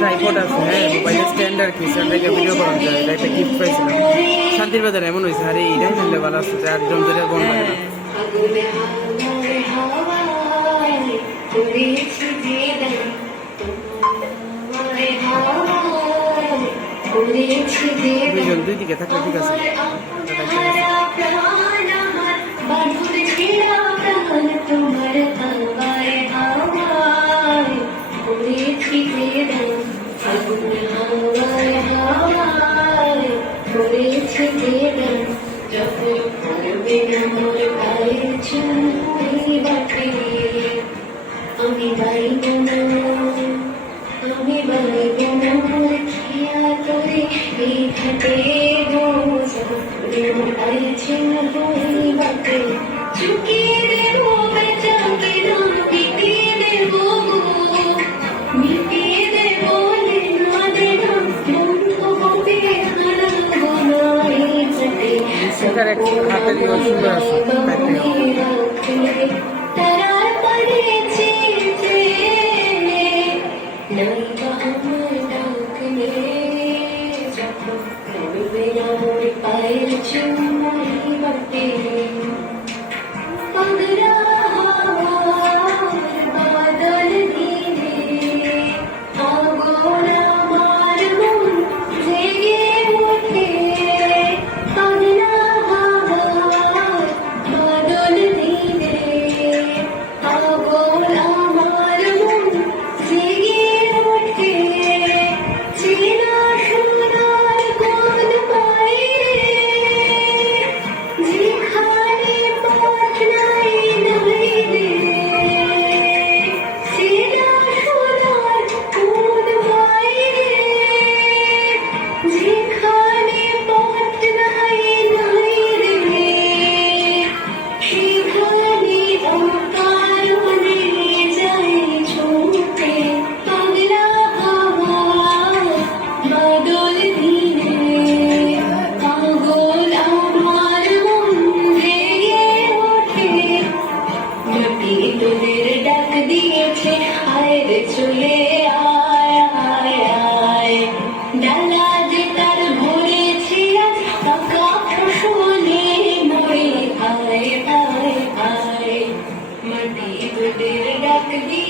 Tripod আছে, হ্যাঁ, মোবাইলের স্ট্যান্ড আর কি, স্ট্যান্ডে ভিডিও করা যায়। এটা একটা গিফট পাইছিলাম শান্তির বাজারে। এমন হয়েছে, আরে এটাই জানলে ভালো আসছে, একদম ধরে বন্ধ লাগে না। দুইজন দুই দিকে থাকলে ঠিক আছে। হাতের সুন্দর আছে। Could be